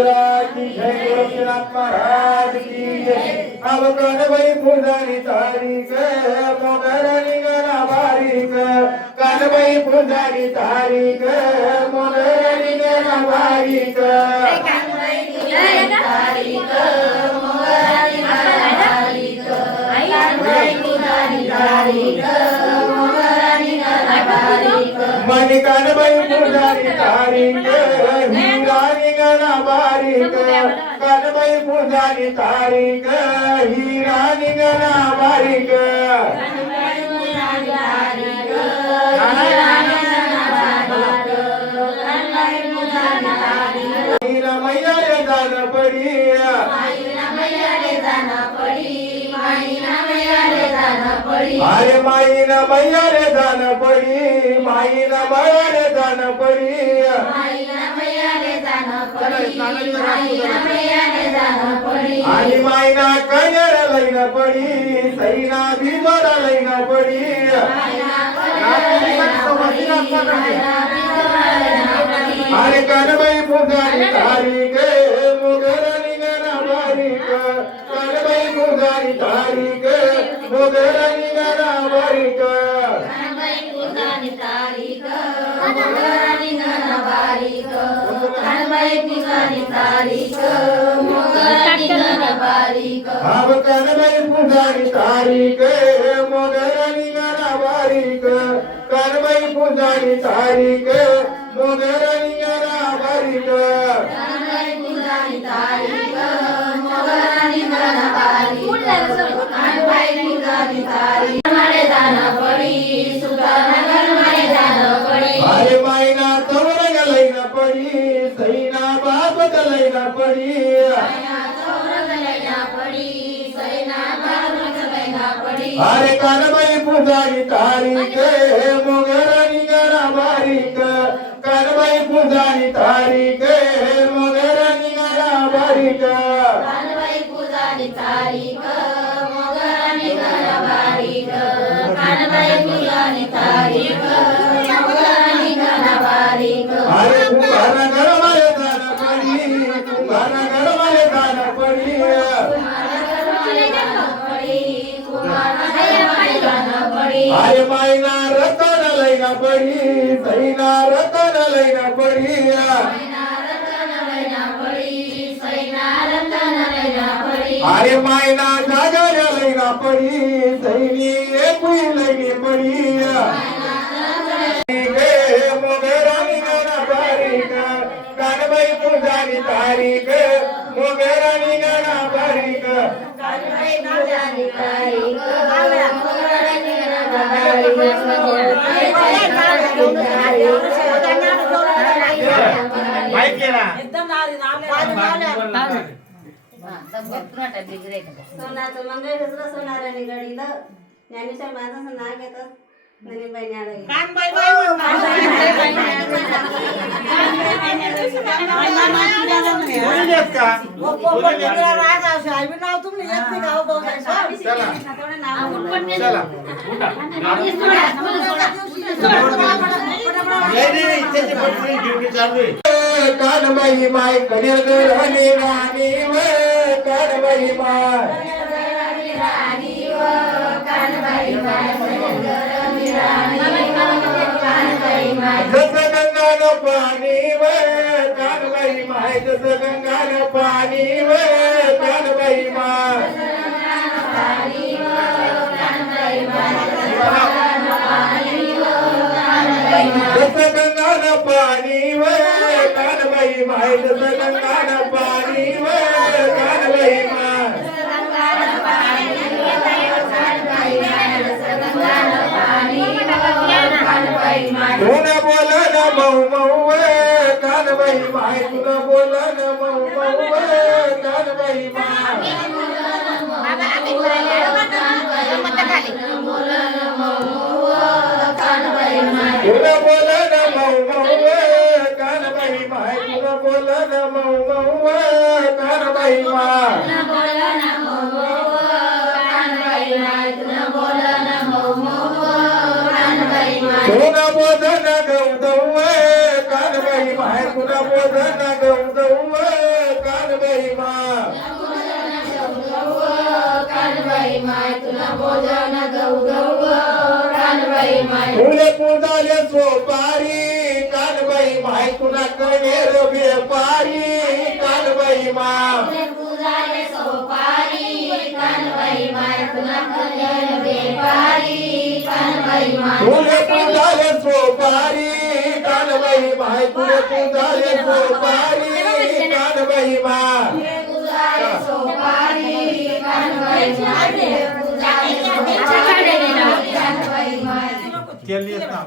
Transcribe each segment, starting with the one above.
की जय गोरक्षनाथ महाराज की जय अवकन बाई फुलझाडी तारीख मोगरा निघाला बारीक कानबाई फुलझाडी तारीख मोगरा निघाला बारीक मनी कानबाई फुलझाडी तारीख हिरा निघाला बारीक कानबाई फुलझाडी तारीख हिरा निघाला बारीक मैया रे जान पडी अरे माईना मैया रे जान पडी माईना मैया रे जान पडी आणि माईना कन्यार लैन पडी सैना बिजोड लैन पडी अरे कानबाई फुलझाडी तारीख मोगरा निघाला बारीक कानबाई फुलझाडी तारीख मोगरा निघाला बारीक अब कानबाई फुलझाडी तारीख मोगरा निघाला बारीक कानबाई फुलझाडी तारीख मोगरा निघाला बारीक अरे मायना तवर गलैन पडी सैना बाप गलैन पडी अरे कानबाई फुलझाडी तारीख मोगरा निघाला बारीक कानबाई फुलझाडी तारीख मोगरा निघाला बारीक अरे कुंभारा गरमाले जान पडी कुंभारा गरमाले जान पडी अरे मायना रतन लैन पडी सैना रतन लैन पडी अरे मायना जागर लैन पडी सैनी एकुई लैन पडी मोगरा निघाला बारीक कानबाई फुलझाडी तारीख मोगरा निघाला बारीक सोनाचं मंगळसूत्र सोनाराने घडीलं ज्ञानेश्वर माझं नाव घेतात नवीनबाई न्याडे कानबाई माय कन्यागर हनी राणी व कानबाई माय जस गंगान पाणी व कानबाई माय जस गंगान पाणी व कानबाई माय जस गंगान पाणी व कानबाई माय जस गंगान पाणी व कानबाई माय तुला बोला ना मऊ मऊ कानबाई माय तुला बोला ना मऊ मऊ कानबाई माय तुला बोला ना मऊ मऊ कानबाई माय तुला बोला ना मऊ मऊ कानबाई माय तुला बोधन गौतम कानबाई माय तुला बोधन गौतम भोजन गौ गौ ग कानबाई माय फुले पूजाले सोपारी कानबाई माय तुला कनेर व्यापारी कानबाई मा पूजाले सोपारी कानबाई माय तुला कनेर व्यापारी कानबाई माय फुले पूजाले सोपारी कानबाई माय तुले पूजाले सोपारी कानबाई मा पूजाले सोपारी कानबाई माय पूजाले कानबाई माय केलीस ना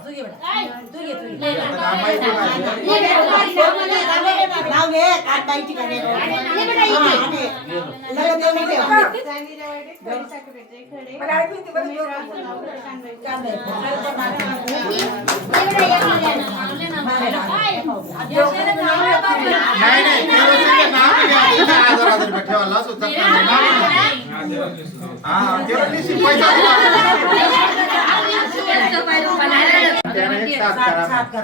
नाही नाही केरोसिनचं नाव घ्या. 10,000 रुपये ठेवायला सुद्धा हा केरोसिनची पैसा दिला. त्याने एक सात करा.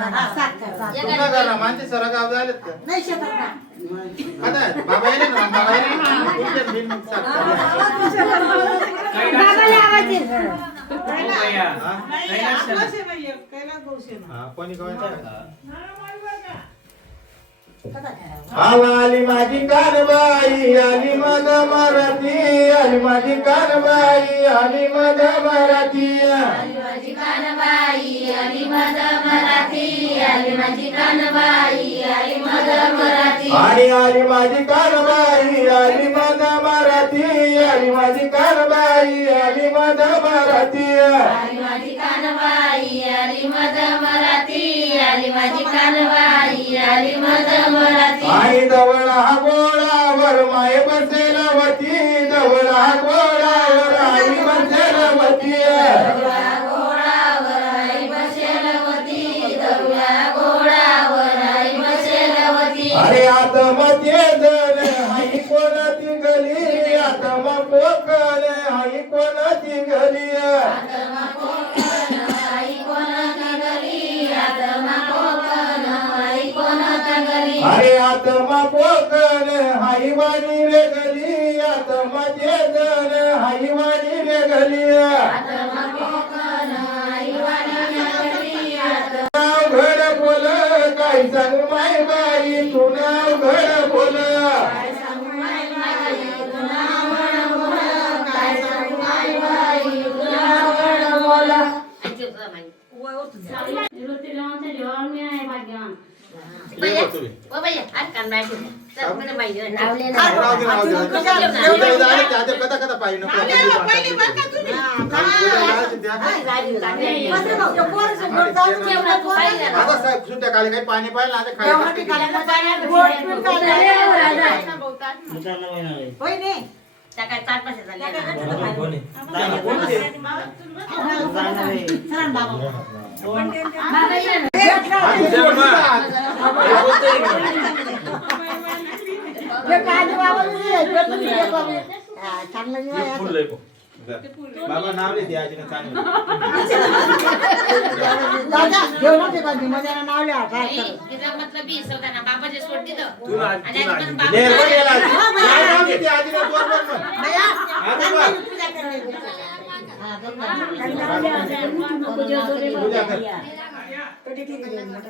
तुमच्या घराला माणसे सरळ गाव झालेत का? आता आहे. बाबा येईल ना बाबा येईल ना. तुमच्याच बिन सात करा. हा कोणी कोणी आली माझी कानबाई आली मध मराठी आली माझी कानबाई आली मध मराठी माझी कानबाई आली मध मराठी आली माझी कानबाई आली मध मराठी आणि आली माझी कानबाई आली मध मराठी आली माझी कानबाई आली मध मराठी आली माझी कानबाई आली मध मराठी आली माझी कानबाई आली मध मराठी आणि दवळा गोळावर माय बसेलवती दवळा गोळावर आई बसेलवती घोडावर आई बसेलवती दरुया घोडावर आई बसेलवती अरे आत्मते जन हाई कोणाची गली आत्मा कोकण हाई कोणाची गली आत्मा कोकण आई कोणाची गली आत्मा कोकण आई कोणाची गली अरे आत्मा कोकण हाई वाणी रे गली आत्मा ते जन हाई वाणी रे गली आत्मा कोकण आई वाणी गली आत्मा नाव घड बोल काय सांगू माय बाई तू नाव घड बोल काय सांगू माय बाई तुला वळ बोल काय सांगू माय बाई तुला वळ बोल सुट्ट्या काली काही पाणी पाहिलं आता बाबा नाव लिहिते आजीने चांगलं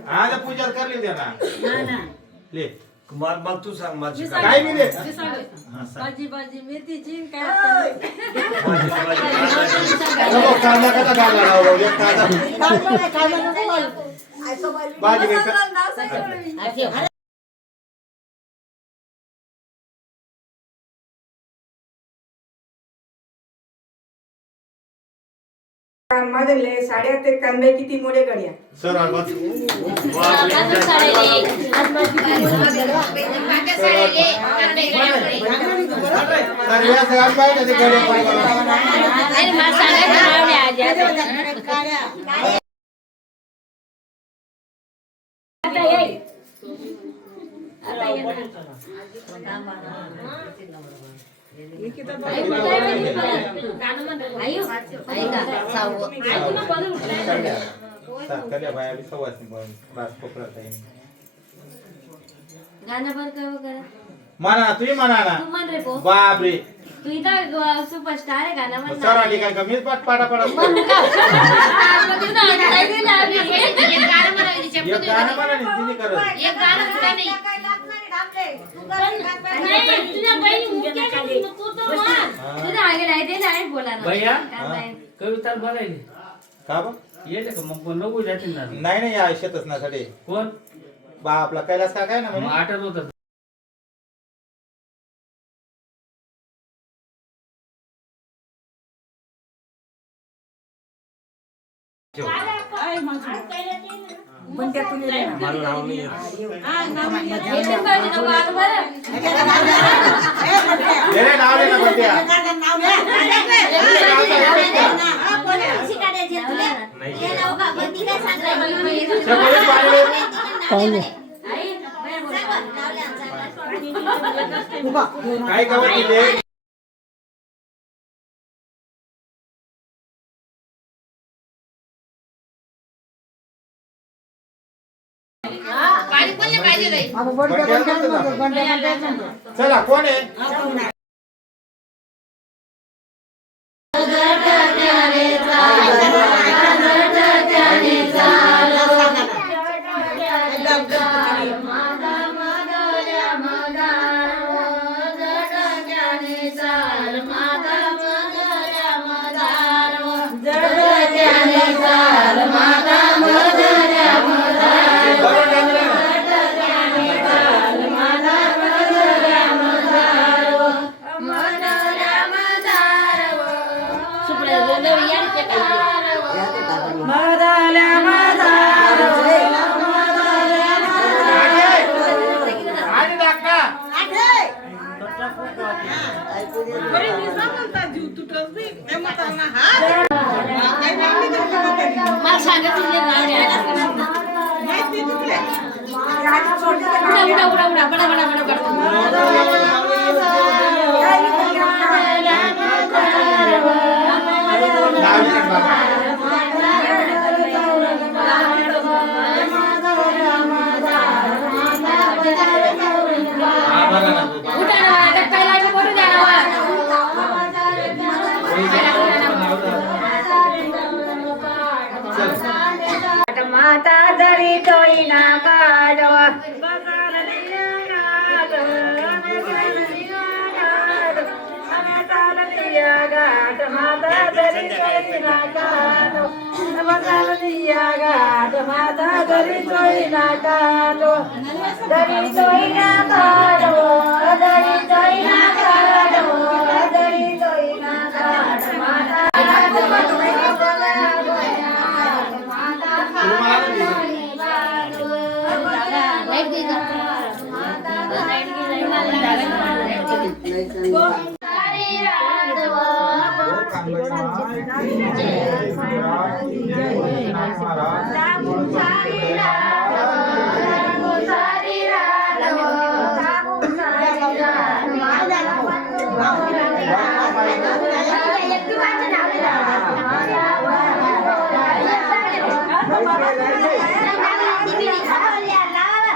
आज पूजा कर ली ना ले मग तू सांग माझी काय मी दे भाजी मेथीची काय कांदा कसा घालणार आहोत? एक कांदा भाजी माझे साड्या ते कांदे किती मोठे गड्या सर म्हणा तुम्ही म्हणा ना बापरे तू इथं सुपरस्टार आहे गाणं मग म्हणणार. सर आली काय का मीच पाठ पाडा पडा मग तुझं ऐकायला दिलं आम्ही. एक गाणं म्हणा नाही तिने करत नाही, तुझ्या बहिणी मुख्य आहे, मग तू तर म्हण. तुझं ऐकायला आहे ते नाही बोला ना. भैया? काय बाई? कविता बरायली का बा येते का मग कोण नको जातील ना नाही नाही या शेतच ना साठी कोण बा आपला कैलास का काय ना मग म्हणे आठवत होत पण त्या तुम्ही मला नाव नाही येत. येते पाहिजे नको आता बरं. दे रे नाव दे ना बंद्या शिकायला तुला नाही. ये नाव का बंदी काय सांगताय? सगळे पाहिले आई बाय बोल. काय कवत दिले चला कोण आहे मला सांगा तुझे नाव घ्यायला. उडा उडा उडा बडा बडा बडा बडा. उठा ना आता कैलाशी बोलू द्या ना वा. माता जरी तोईना काढवा माता जरी तोईना काढो माता जरी तोईना काढो जरी तोईना काढो जरी तोईना काढो जरी तोईना काढो लाईट दे जा.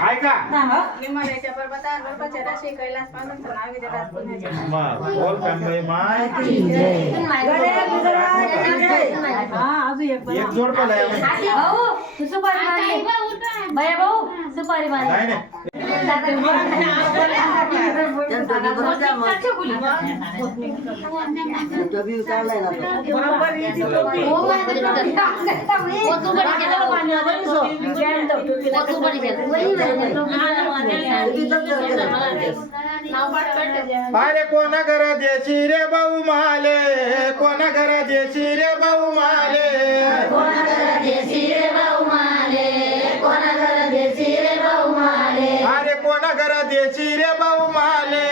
ऐका निम्माळ्याच्या पर्वतावर बर्फाच्या राशी कैलास पासून नावे जगात पुण्याच्या बोल कांबळे माय एक जोड पण आहे भाऊ तू सुपारी मारली. भैया भाऊ सुपारी मारली. नाही अरे कोणा घरा देशी रे भाऊ माले कोणा घरा देशी रे भाऊ माले कोणा घरा देशी रे भाऊ माले. कोणा घरा देशी रे भाऊ माले. अरे कोणा घरा देशी रे भाऊ माले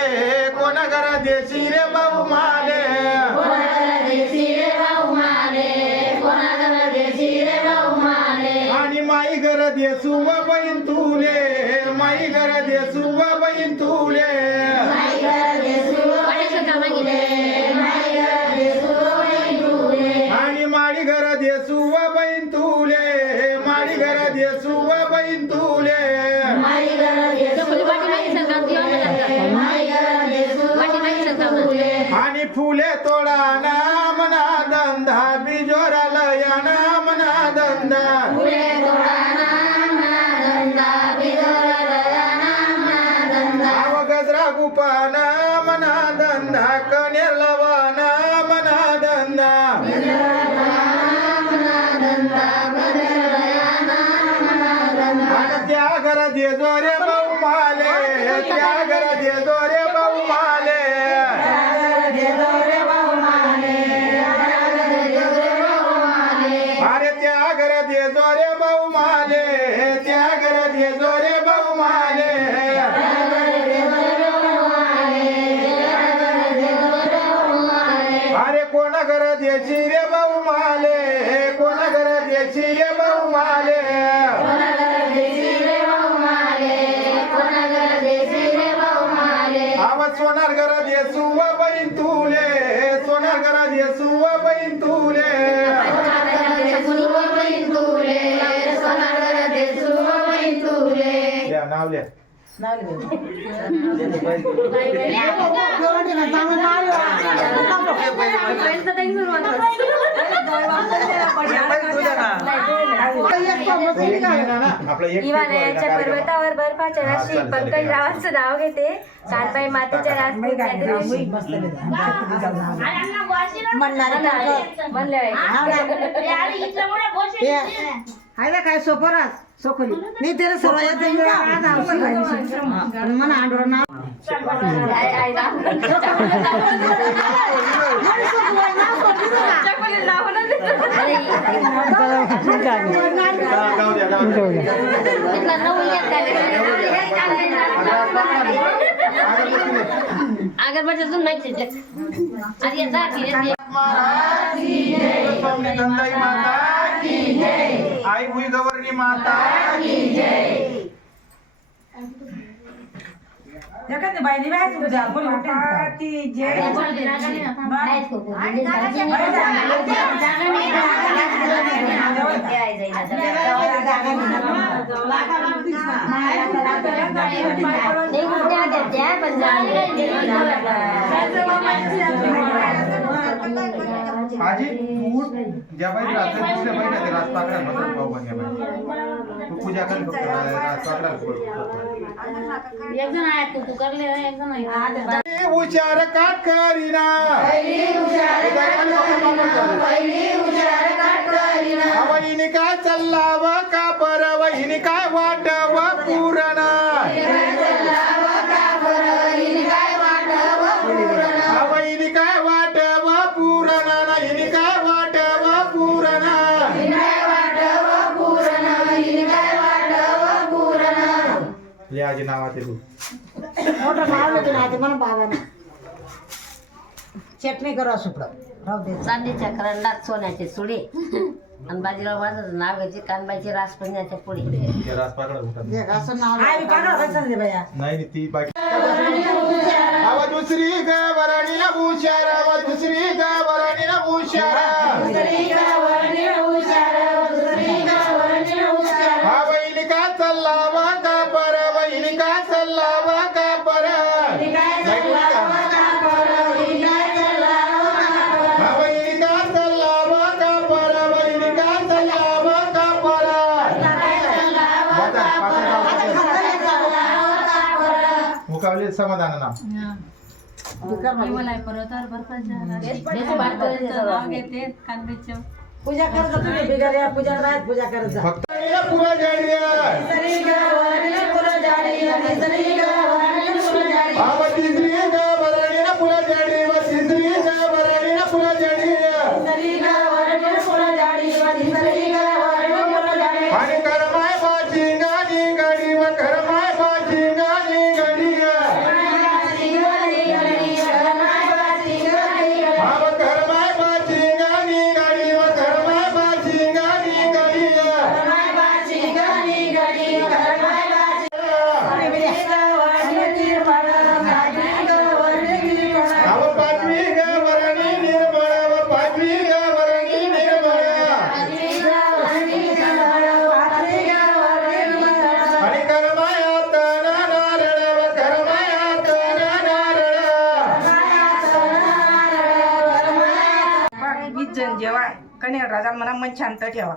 कोणा घरा देशी रे भाऊ माले कोणा घरा देशी रे भाऊ माले. कोणा घरा देशी रे भाऊ माले. आणि माई घर देसू व बहीण तुले माई घर देसू व बहीण तुले माई घरा देसू मागिले. माई घरा देसू तुले. आणि माडी घर देसू व बहीण तुले माडी घर देसू व बहीण तुले माई घरा देसू माई घरा देसू आणि फुले तोडा ना मना धंदा बिजोराला या ना मना धंदा फुले तोडाना मना धंदा बिजोराला मना धंदा आव गजरा गुपाना मना धंदा कनेर लवाना मना धंदा मना धंदा बिजोराला मना धंदा आणि त्या घरात दे जोरे भाऊ माले त्या घरात दे जोरे भाऊ माले अरे त्या घरात दे जोरे भाऊ माले त्या घरात दे जोरे भाऊ माले अरे कोणा घरात यायची रे भाऊ माले कोणा घरात यायची रे भाऊ माले आवाज सोनार घरात येसू व बहीण तुले सोनार घरात येसू व बहीण तुले या नाव लिहा हिमालयाच्या पर्वतावर बर्फाच्या राशी पंकजरावांचं नाव घेते कानबाई मातेच्या राजपूत आहे काय सोपरास सोखली नाही त्याला सर्व म्हणा आंडोर नाव अगरबत्ती अजून नाही माता आई हुई गवर्नी माता बाईने बाहेर तुझ्या कोणी आजी फूट ज्या बाई रात्री दुसऱ्या बाई नाही रात पाकड्या मटण पाव बन बाई तू पूजा कर फक्त रात पाकड्या उचार का करीना वहिनी काय चाललाव का पर वहिनी काय वाटव पुरणा वहिनी काय वाटव पुरणा हिनी काय वाटव पुरणा ले आजी नावाचे तू मोठं नाव होतं ना मला बाबांना चटणी करू सुपडं राहू दे चांदीच्या करंडात सोन्याचे सुडे आणि बाजीराव माझं नाव घ्यायचे कानबाईचे रासपंजाच्या पुढे रास पाकड्या होतात असं नाव आहे पाकड बाया नाही ती बाकी आवा दुसरी गवरणीला भूषार आवा दुसरी गवरणीला भूषार हा वहिनी का चाललावा का पर वहिनी का चाललावा का पर हा वहिनी का चाललावा का पर वहिनी का चाललावा का पर मुकाबले समाधान ना पूजा करत तुम्ही बिगाऱ्या पूजा राहत पूजा करत जा फक्त पुरा जाडीया बाबा तिसरी गवरणीला पुरा जाडी व तिसरी गवरणीला पुरा जाडी आणि करमाय बाची गाणी गाडी व करमाय बाची गाणी गाडी बाबा करमाय बाची गाणी गाडी व करमाय बाची गाणी गाडी निर्मा जेवण जेवा कन्या राजा मला मन शांत ठेवा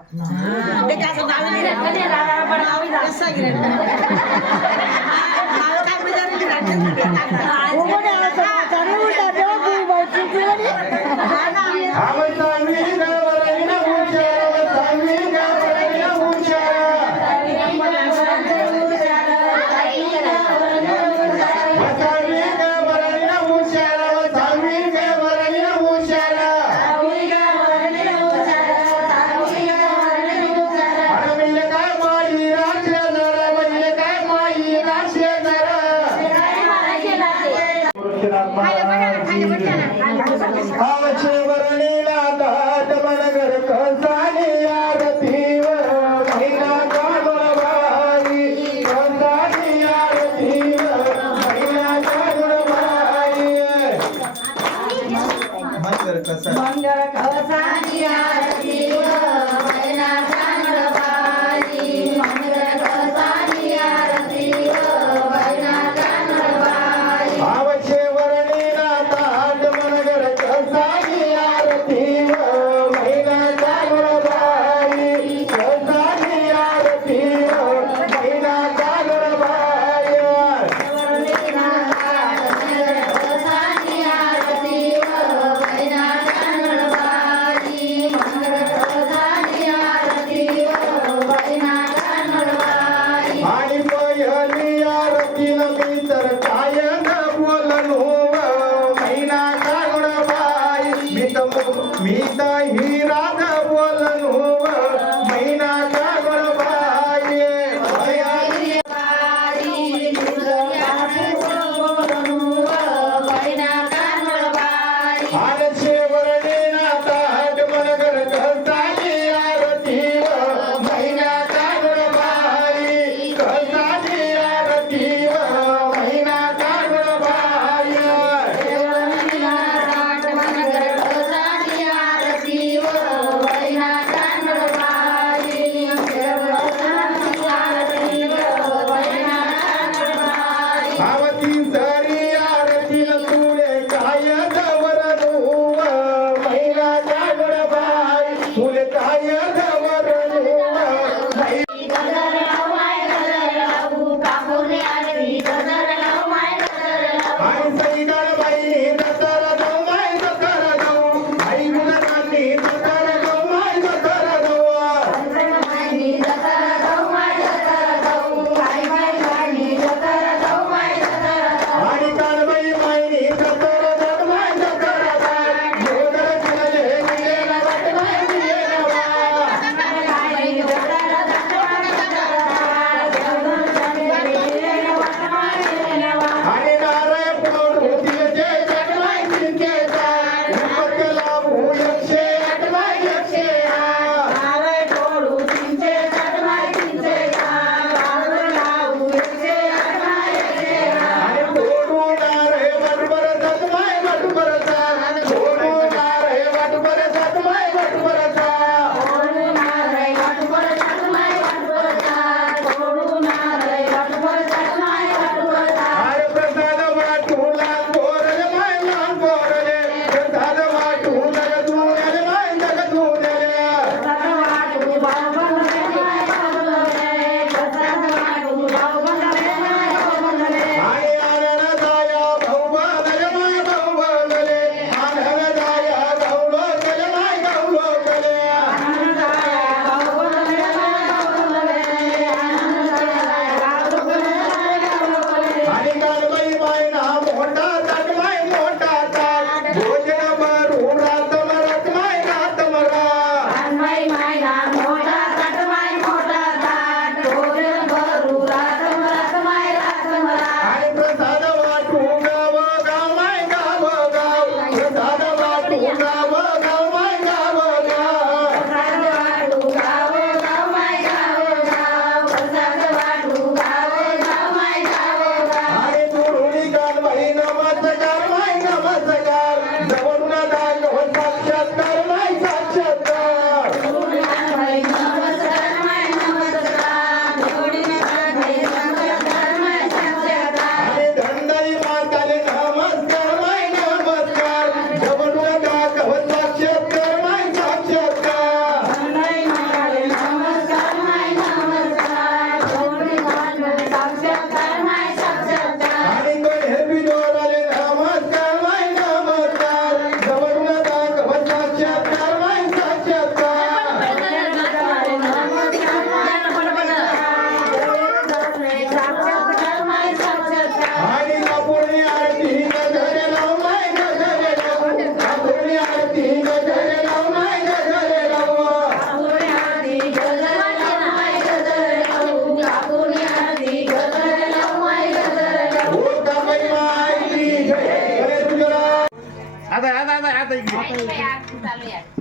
आता इकडे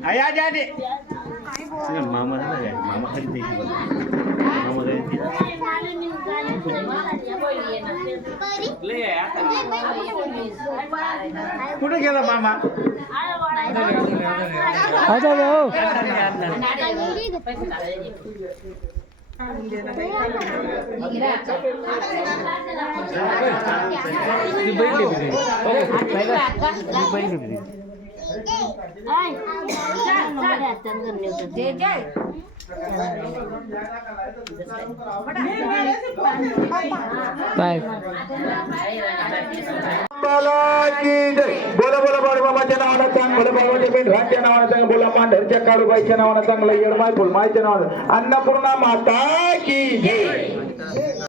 आई, आजी, आजी. मामा खरी कुठे गेला मामा? बोला बोला बाळूमामाच्या नावानं सांग, बोला बाबाच्या पेंढराच्या नावानं सांग, बोला पांढरच्या काळूबाईच्या नावानं चांगला येडमाय फुलमाईच्या नावानं अन्नपूर्णा माता की जय.